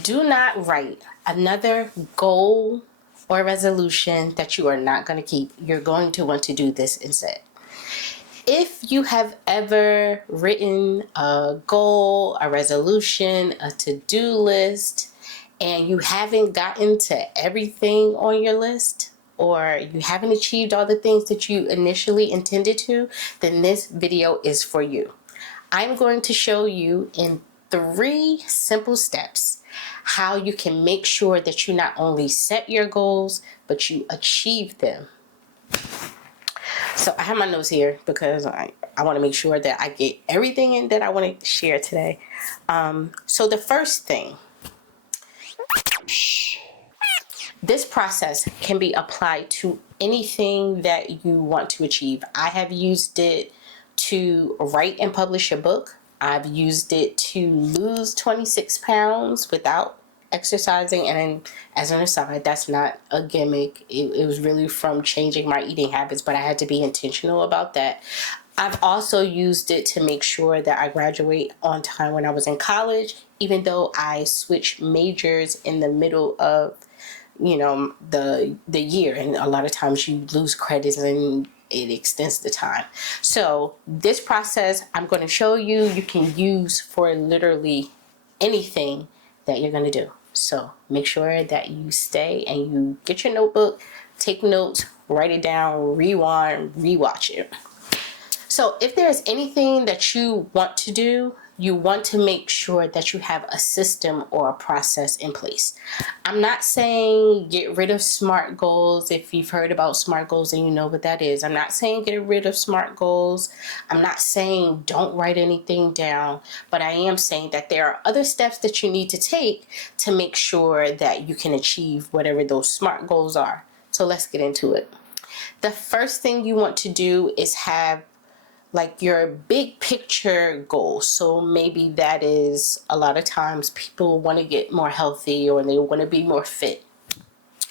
Do not write another goal or resolution that you are not going to keep. You're going to want to do this instead. If you have ever written a goal, a resolution, a to-do list, and you haven't gotten to everything on your list, or you haven't achieved all the things that you initially intended to, then this video is for you. I'm going to show you in 3 simple steps how you can make sure that you not only set your goals, but you achieve them. So I have my notes here because I want to make sure that I get everything in that I want to share today. So the first thing, this process can be applied to anything that you want to achieve. I have used it to write and publish a book. I've used it to lose 26 pounds without exercising. And as an aside, that's not a gimmick. It was really from changing my eating habits, but I had to be intentional about that. I've also used it to make sure that I graduate on time when I was in college, even though I switched majors in the middle of the year, and a lot of times you lose credits and it extends the time. So this process I'm going to show you, you can use for literally anything that you're going to do. So make sure that you stay and you get your notebook, take notes, write it down, rewind, rewatch it. So if there's anything that you want to do, you want to make sure that you have a system or a process in place. I'm not saying get rid of SMART goals. If you've heard about SMART goals and you know what that is. I'm not saying get rid of SMART goals. I'm not saying don't write anything down. But I am saying that there are other steps that you need to take to make sure that you can achieve whatever those SMART goals are. So let's get into it. The first thing you want to do is have like your big picture goal. So maybe that is, a lot of times people want to get more healthy or they want to be more fit.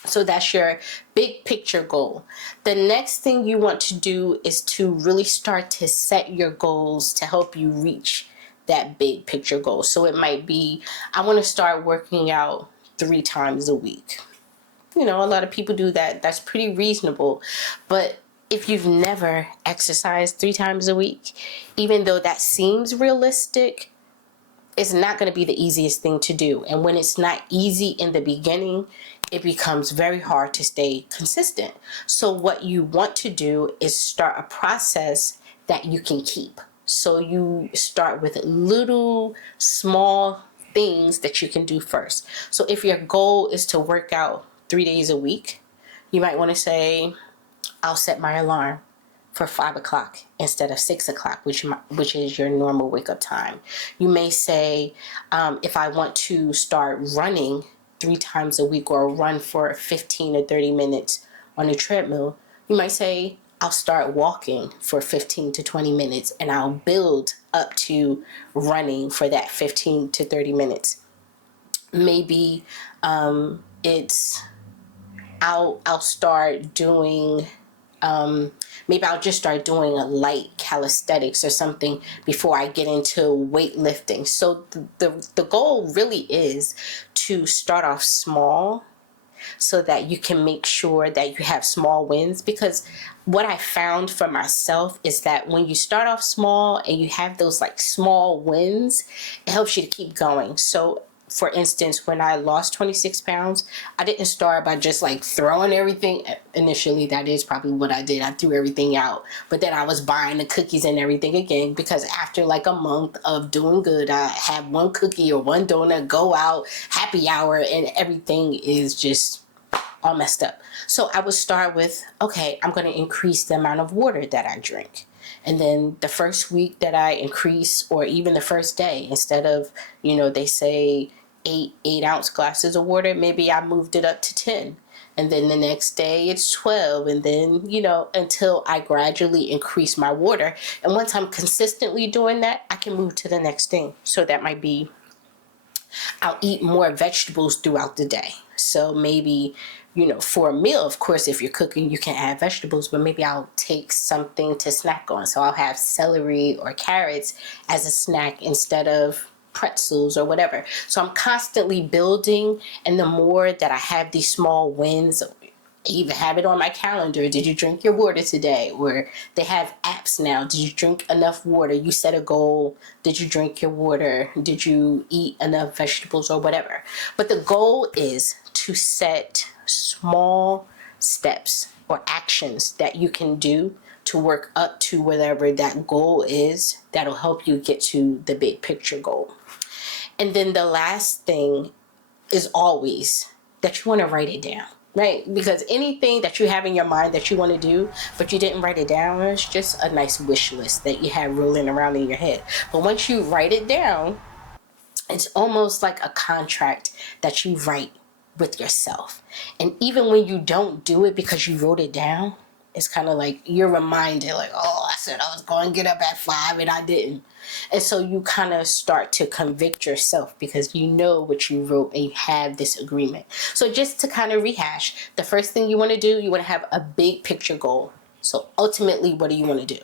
So that's your big picture goal. The next thing you want to do is to really start to set your goals to help you reach that big picture goal. So it might be, I want to start working out 3 times a week. A lot of people do that. That's pretty reasonable. But if you've never exercised 3 times a week, even though that seems realistic, it's not going to be the easiest thing to do. And when it's not easy in the beginning, it becomes very hard to stay consistent. So what you want to do is start a process that you can keep. So you start with little, small things that you can do first. So if your goal is to work out 3 days a week, you might want to say, I'll set my alarm for 5 o'clock instead of 6 o'clock, which is your normal wake up time. You may say, if I want to start running 3 times a week or run for 15 or 30 minutes on a treadmill, you might say, I'll start walking for 15 to 20 minutes and I'll build up to running for that 15 to 30 minutes. Maybe I'll start doing, maybe I'll just start doing a light calisthenics or something before I get into weightlifting. So the goal really is to start off small so that you can make sure that you have small wins. Because what I found for myself is that when you start off small and you have those like small wins, it helps you to keep going. So for instance, when I lost 26 pounds, I didn't start by just like throwing everything. Initially, that is probably what I did. I threw everything out. But then I was buying the cookies and everything again, because after like a month of doing good, I have 1 cookie or 1 donut, go out, happy hour, and everything is just all messed up. So I would start with, okay, I'm going to increase the amount of water that I drink. And then the first week that I increase, or even the first day, instead of, they say 8-ounce glasses of water, maybe I moved it up to 10. And then the next day it's 12. And then, until I gradually increase my water. And once I'm consistently doing that, I can move to the next thing. So that might be, I'll eat more vegetables throughout the day. So maybe, for a meal, of course, if you're cooking, you can add vegetables, but maybe I'll take something to snack on. So I'll have celery or carrots as a snack instead of pretzels or whatever. So I'm constantly building, and the more that I have these small wins, even have it on my calendar. Did you drink your water today? Or they have apps now. Did you drink enough water? You set a goal. Did you drink your water? Did you eat enough vegetables or whatever? But the goal is to set small steps or actions that you can do to work up to whatever that goal is that'll help you get to the big picture goal. And then the last thing is always that you want to write it down, right? Because anything that you have in your mind that you want to do, but you didn't write it down, it's just a nice wish list that you have rolling around in your head. But once you write it down, it's almost like a contract that you write with yourself. And even when you don't do it because you wrote it down, it's kind of like you're reminded, like, oh, I said I was going to get up at 5 and I didn't. And so you kind of start to convict yourself because you know what you wrote and you have this agreement. So just to kind of rehash, the first thing you want to do, you want to have a big picture goal. So ultimately, what do you want to do?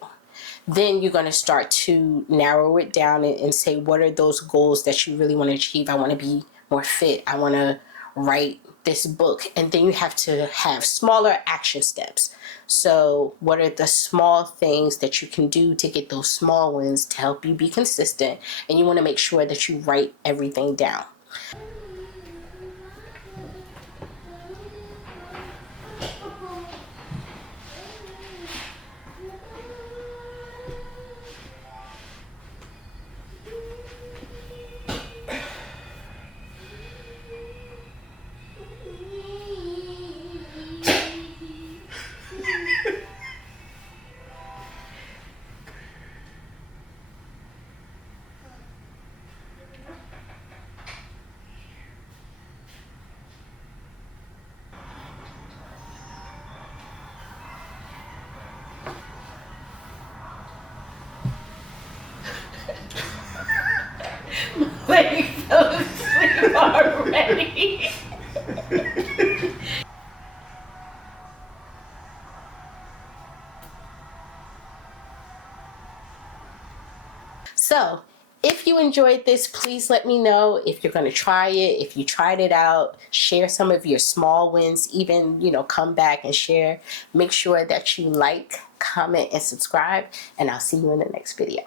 Then you're going to start to narrow it down and say, what are those goals that you really want to achieve? I want to be more fit. I want to write this book. And then you have to have smaller action steps. So what are the small things that you can do to get those small wins to help you be consistent? And you want to make sure that you write everything down. Like, fell asleep already. So, if you enjoyed this, please let me know if you're going to try it. If you tried it out, share some of your small wins, even, come back and share. Make sure that you like, comment, and subscribe, and I'll see you in the next video.